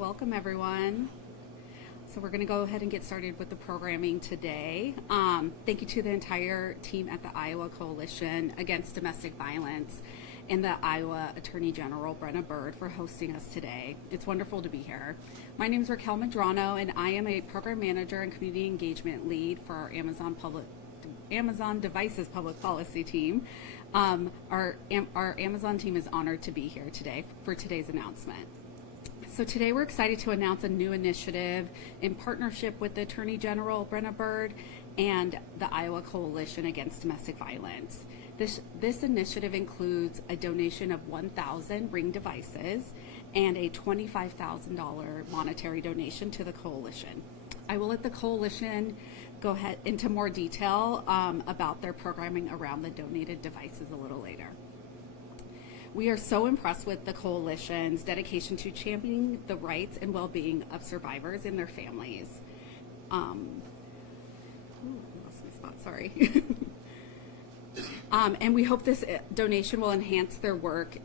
Welcome everyone. So we're going to go ahead and get started with the programming today. Thank you to the entire team at the Iowa Coalition Against Domestic Violence and the Iowa Attorney General Brenna Bird for hosting us today. It's wonderful to be here. My name is Raquel Medrano and I am a program manager and community engagement lead for our Amazon Devices Public Policy team. Our Amazon team is honored to be here today for today's announcement. So today we're excited to announce a new initiative in partnership with the Attorney General Brenna Bird and the Iowa Coalition Against Domestic Violence. This initiative includes a donation of 1,000 Ring devices and a $25,000 monetary donation to the coalition. I will let the coalition go ahead into more detail about their programming around the donated devices a little later. We are so impressed with the coalition's dedication to championing the rights and well-being of survivors and their families. Lost my spot, sorry. And we hope this donation will enhance their work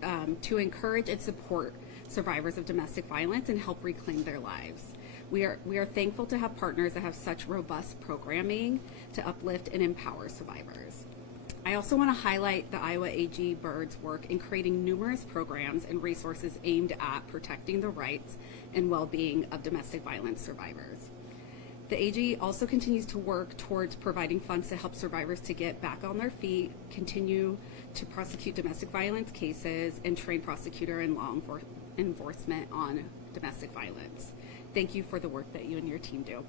to encourage and support survivors of domestic violence and help reclaim their lives. We are thankful to have partners that have such robust programming to uplift and empower survivors. I also want to highlight the Iowa AG Bird's work in creating numerous programs and resources aimed at protecting the rights and well-being of domestic violence survivors. The AG also continues to work towards providing funds to help survivors to get back on their feet, continue to prosecute domestic violence cases, and train prosecutor and law enforcement on domestic violence. Thank you for the work that you and your team do.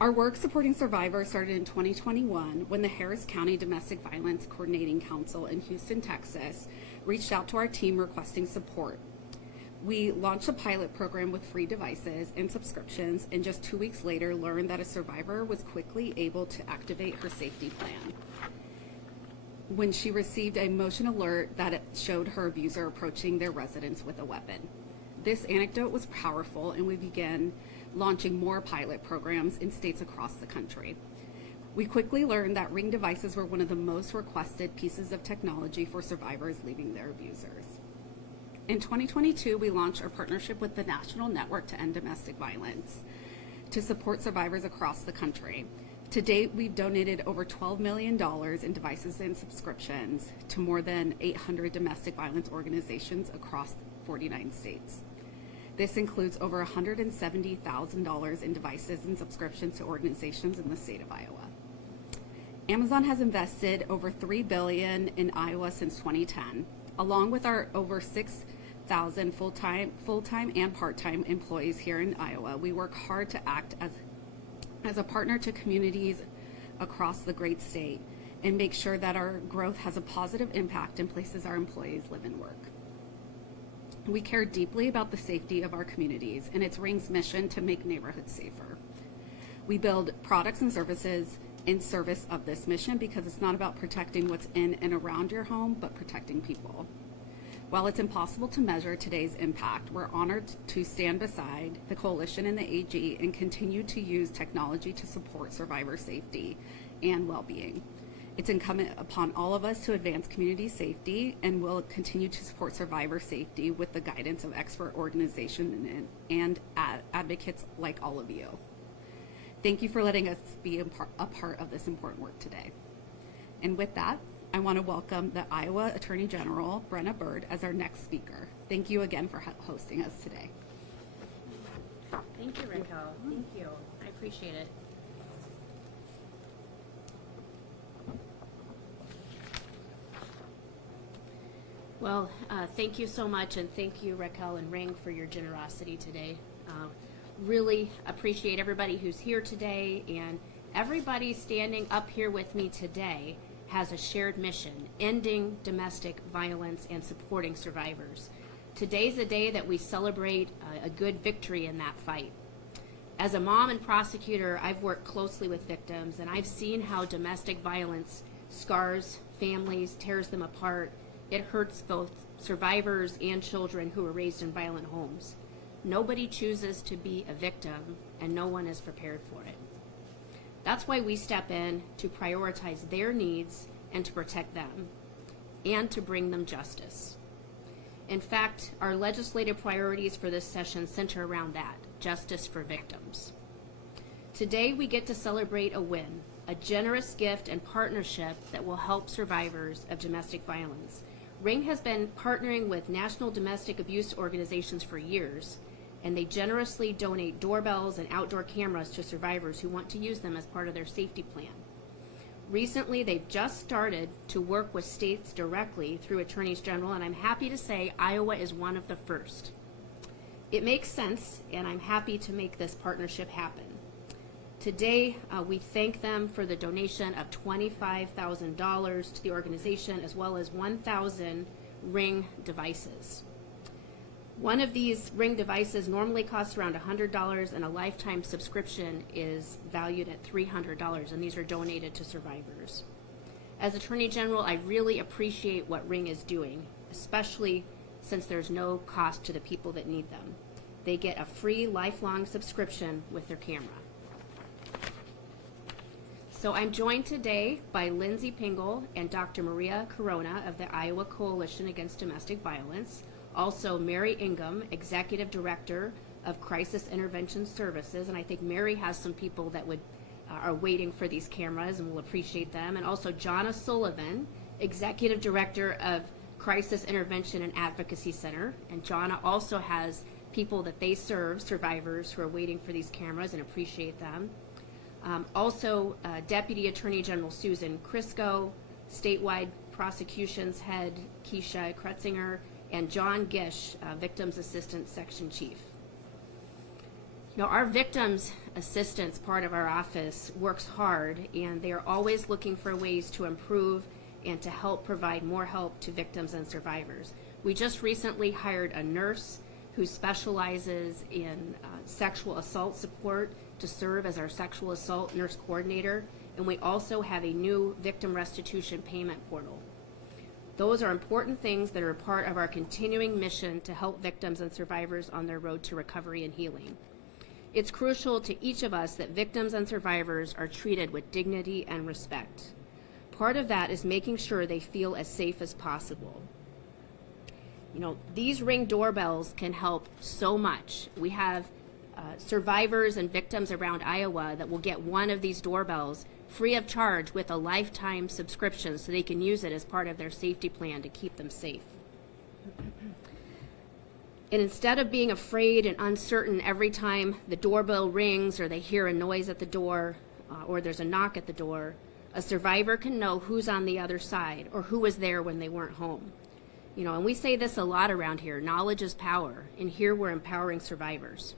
Our work supporting survivors started in 2021 when the Harris County Domestic Violence Coordinating Council in Houston, Texas, reached out to our team requesting support. We launched a pilot program with free devices and subscriptions, and just 2 weeks later learned that a survivor was quickly able to activate her safety plan when she received a motion alert that it showed her abuser approaching their residence with a weapon. This anecdote was powerful, and we began launching more pilot programs in states across the country. We quickly learned that Ring devices were one of the most requested pieces of technology for survivors leaving their abusers. In 2022, we launched our partnership with the National Network to End Domestic Violence to support survivors across the country. To date, we've donated over $12 million in devices and subscriptions to more than 800 domestic violence organizations across 49 states. This includes over $170,000 in devices and subscriptions to organizations in the state of Iowa. Amazon has invested over $3 billion in Iowa since 2010. Along with our over 6,000 full-time and part-time employees here in Iowa, we work hard to act as a partner to communities across the great state and make sure that our growth has a positive impact in places our employees live and work. We care deeply about the safety of our communities, and it's Ring's mission to make neighborhoods safer. We build products and services in service of this mission because it's not about protecting what's in and around your home, but protecting people. While it's impossible to measure today's impact, we're honored to stand beside the coalition and the AG and continue to use technology to support survivor safety and well-being. It's incumbent upon all of us to advance community safety, and will continue to support survivor safety with the guidance of expert organizations and advocates like all of you. Thank you for letting us be a part of this important work today. And with that, I want to welcome the Iowa Attorney General, Brenna Bird, as our next speaker. Thank you again for hosting us today. Thank you, Raquel. Thank you. I appreciate it. Well, thank you so much, and thank you, Raquel and Ring, for your generosity today. Really appreciate everybody who's here today, and everybody standing up here with me today has a shared mission: ending domestic violence and supporting survivors. Today's a day that we celebrate a good victory in that fight. As a mom and prosecutor, I've worked closely with victims, and I've seen how domestic violence scars families, tears them apart. It hurts both survivors and children who were raised in violent homes. Nobody chooses to be a victim, and no one is prepared for it. That's why we step in to prioritize their needs and to protect them, and to bring them justice. In fact, our legislative priorities for this session center around that, justice for victims. Today, we get to celebrate a win, a generous gift and partnership that will help survivors of domestic violence. Ring has been partnering with national domestic abuse organizations for years, and they generously donate doorbells and outdoor cameras to survivors who want to use them as part of their safety plan. Recently, they've just started to work with states directly through attorneys general, and I'm happy to say Iowa is one of the first. It makes sense, and I'm happy to make this partnership happen. Today, we thank them for the donation of $25,000 to the organization, as well as 1,000 Ring devices. One of these Ring devices normally costs around $100, and a lifetime subscription is valued at $300, and these are donated to survivors. As Attorney General, I really appreciate what Ring is doing, especially since there's no cost to the people that need them. They get a free lifelong subscription with their camera. So I'm joined today by Lindsay Pingle and Dr. Maria Corona of the Iowa Coalition Against Domestic Violence, also Mary Ingham, Executive Director of Crisis Intervention Services, and I think Mary has some people that are waiting for these cameras and will appreciate them, and also Jonna Sullivan, Executive Director of Crisis Intervention and Advocacy Center, and Jonna also has people that they serve, survivors who are waiting for these cameras, and appreciate them. Also, Deputy Attorney General Susan Crisco, Statewide Prosecutions Head Keisha Kretzinger, and John Gish, Victims Assistance Section Chief. Now, our Victims Assistance part of our office works hard, and they are always looking for ways to improve and to help provide more help to victims and survivors. We just recently hired a nurse who specializes in sexual assault support to serve as our sexual assault nurse coordinator, and we also have a new victim restitution payment portal. Those are important things that are part of our continuing mission to help victims and survivors on their road to recovery and healing. It's crucial to each of us that victims and survivors are treated with dignity and respect. Part of that is making sure they feel as safe as possible. You know, these Ring doorbells can help so much. We have survivors and victims around Iowa that will get one of these doorbells free of charge with a lifetime subscription so they can use it as part of their safety plan to keep them safe. And instead of being afraid and uncertain every time the doorbell rings or they hear a noise at the door or there's a knock at the door, a survivor can know who's on the other side or who was there when they weren't home. You know, and we say this a lot around here, knowledge is power, and here we're empowering survivors.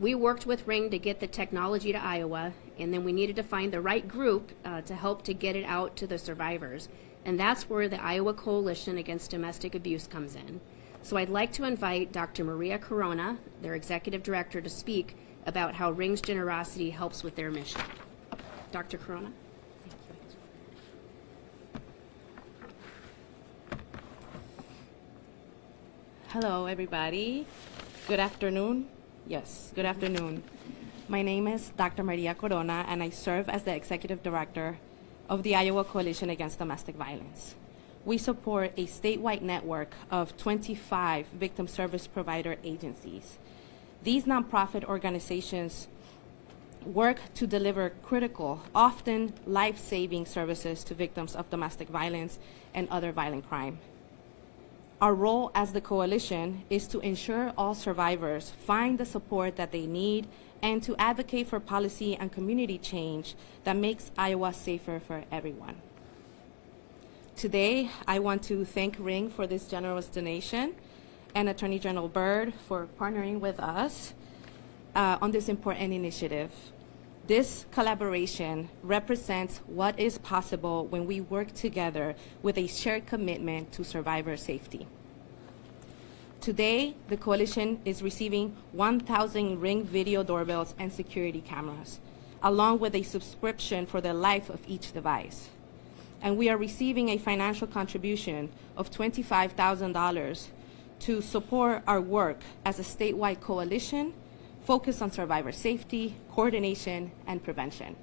We worked with Ring to get the technology to Iowa, and then we needed to find the right group to help to get it out to the survivors. And that's where the Iowa Coalition Against Domestic Abuse comes in. So I'd like to invite Dr. Maria Corona, their Executive Director, to speak about how Ring's generosity helps with their mission. Dr. Corona. Hello, everybody. Good afternoon. Yes, good afternoon. My name is Dr. Maria Corona, and I serve as the Executive Director of the Iowa Coalition Against Domestic Violence. We support a statewide network of 25 victim service provider agencies. These nonprofit organizations work to deliver critical, often life-saving services to victims of domestic violence and other violent crime. Our role as the coalition is to ensure all survivors find the support that they need and to advocate for policy and community change that makes Iowa safer for everyone. Today, I want to thank Ring for this generous donation and Attorney General Byrd for partnering with us on this important initiative. This collaboration represents what is possible when we work together with a shared commitment to survivor safety. Today, the coalition is receiving 1,000 Ring video doorbells and security cameras, along with a subscription for the life of each device. And we are receiving a financial contribution of $25,000 to support our work as a statewide coalition focused on survivor safety, coordination, and prevention.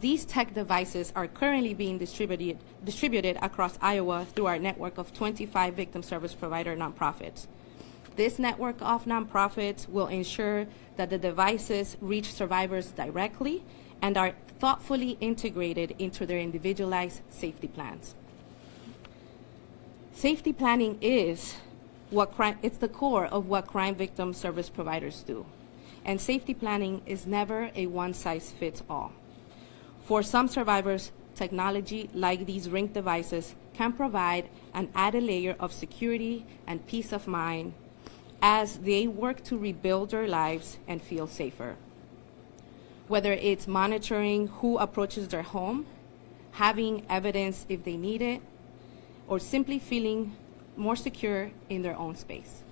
These tech devices are currently being distributed across Iowa through our network of 25 victim service provider nonprofits. This network of nonprofits will ensure that the devices reach survivors directly and are thoughtfully integrated into their individualized safety plans. Safety planning is it's the core of what crime victim service providers do. And safety planning is never a one-size-fits-all. For some survivors, technology like these Ring devices can provide an added layer of security and peace of mind as they work to rebuild their lives and feel safer. Whether it's monitoring who approaches their home, having evidence if they need it, or simply feeling more secure in their own space.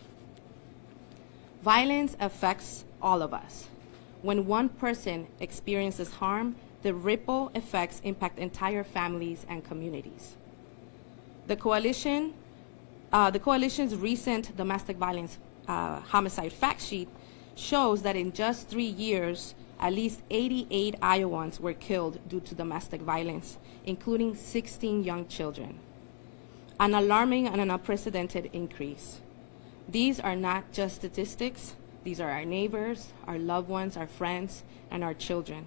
Violence affects all of us. When one person experiences harm, the ripple effects impact entire families and communities. The coalition's recent domestic violence homicide fact sheet shows that in just 3 years, at least 88 Iowans were killed due to domestic violence, including 16 young children. An alarming and an unprecedented increase. These are not just statistics. These are our neighbors, our loved ones, our friends, and our children.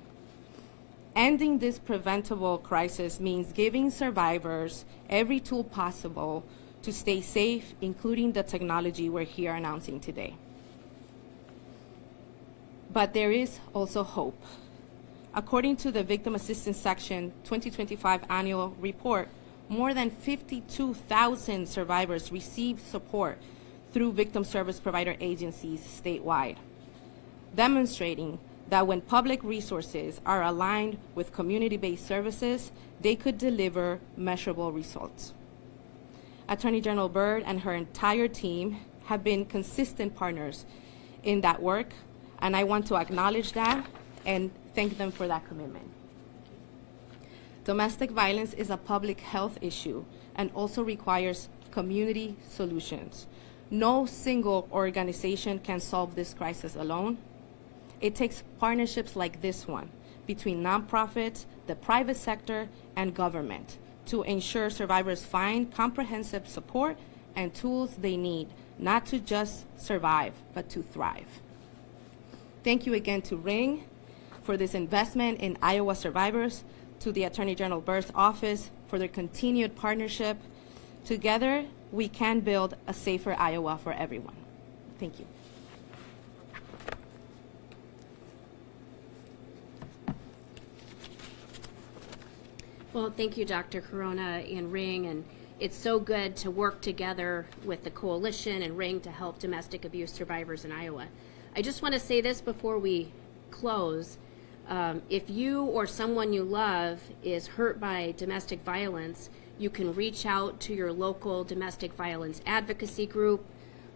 Ending this preventable crisis means giving survivors every tool possible to stay safe, including the technology we're here announcing today. But there is also hope. According to the Victim Assistance Section 2025 annual report, more than 52,000 survivors received support through victim service provider agencies statewide, demonstrating that when public resources are aligned with community-based services, they could deliver measurable results. Attorney General Byrd and her entire team have been consistent partners in that work, and I want to acknowledge that and thank them for that commitment. Domestic violence is a public health issue and also requires community solutions. No single organization can solve this crisis alone. It takes partnerships like this one between nonprofits, the private sector, and government to ensure survivors find comprehensive support and tools they need, not to just survive, but to thrive. Thank you again to Ring for this investment in Iowa survivors, to the Attorney General Byrd's office for their continued partnership. Together, we can build a safer Iowa for everyone. Thank you. Well, thank you, Dr. Corona and Ring, and it's so good to work together with the coalition and Ring to help domestic abuse survivors in Iowa. I just want to say this before we close. If you or someone you love is hurt by domestic violence, you can reach out to your local domestic violence advocacy group,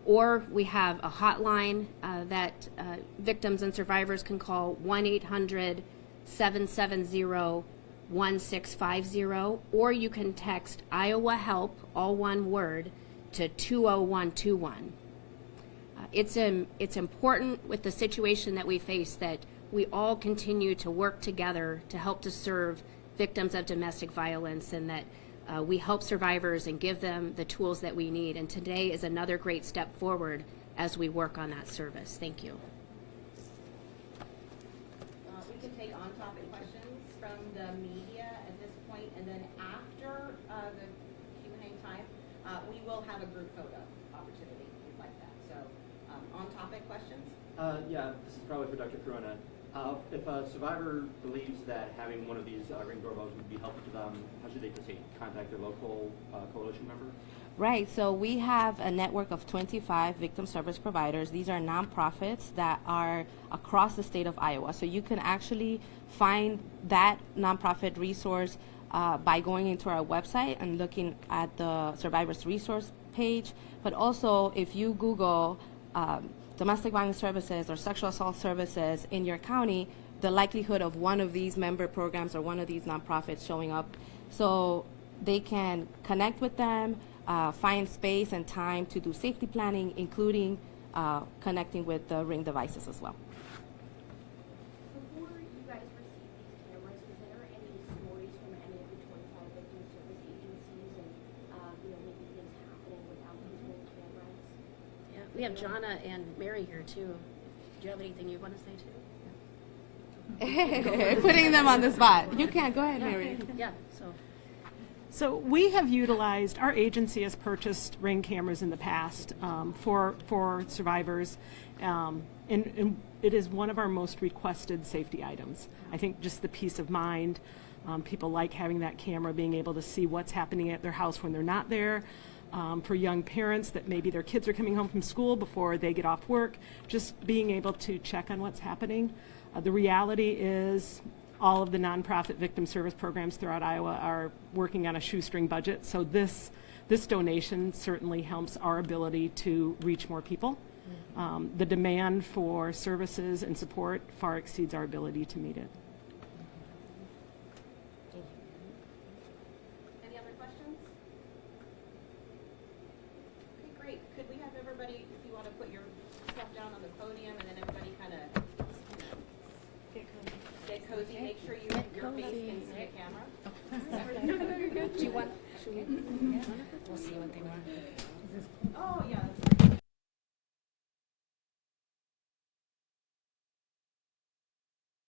or we have a hotline that victims and survivors can call 1-800-770-1650, or you can text Iowa Help, all one word, to 20121. It's important with the situation that we face that we all continue to work together to help to serve victims of domestic violence, and that we help survivors and give them the tools that we need. And today is another great step forward as we work on that service. Thank you. We can take on-topic questions from the media at this point, and then after the Q&A time, we will have a group photo opportunity if you'd like that. So, on-topic questions? Yeah, this is probably for Dr. Corona. If a survivor believes that having one of these Ring doorbells would be helpful to them, how should they proceed? Contact their local coalition member? Right, so we have a network of 25 victim service providers. These are nonprofits that are across the state of Iowa. So you can actually find that nonprofit resource by going into our website and looking at the survivors resource page. But also, if you Google domestic violence services or sexual assault services in your county, the likelihood of one of these member programs or one of these nonprofits showing up, so they can connect with them, find space and time to do safety planning, including connecting with the Ring devices as well. Before you guys received these cameras, was there any We have Jonna and Mary here too. Do you have anything you want to say too? Putting them on the spot. You can't. Go ahead, Mary. Yeah, so. So we have utilized, our agency has purchased Ring cameras in the past for survivors, and it is one of our most requested safety items. I think just the peace of mind, people like having that camera, being able to see what's happening at their house when they're not there. For young parents that maybe their kids are coming home from school before they get off work, just being able to check on what's happening. The reality is all of the nonprofit victim service programs throughout Iowa are working on a shoestring budget, so this donation certainly helps our ability to reach more people. The demand for services and support far exceeds our ability to meet it. Any other questions? Okay, great. Could we have everybody, if you want to put your stuff down on the podium, and then everybody kind of get cozy. Make sure your face can see the camera. Do you want? We'll see what they want. Oh, yeah.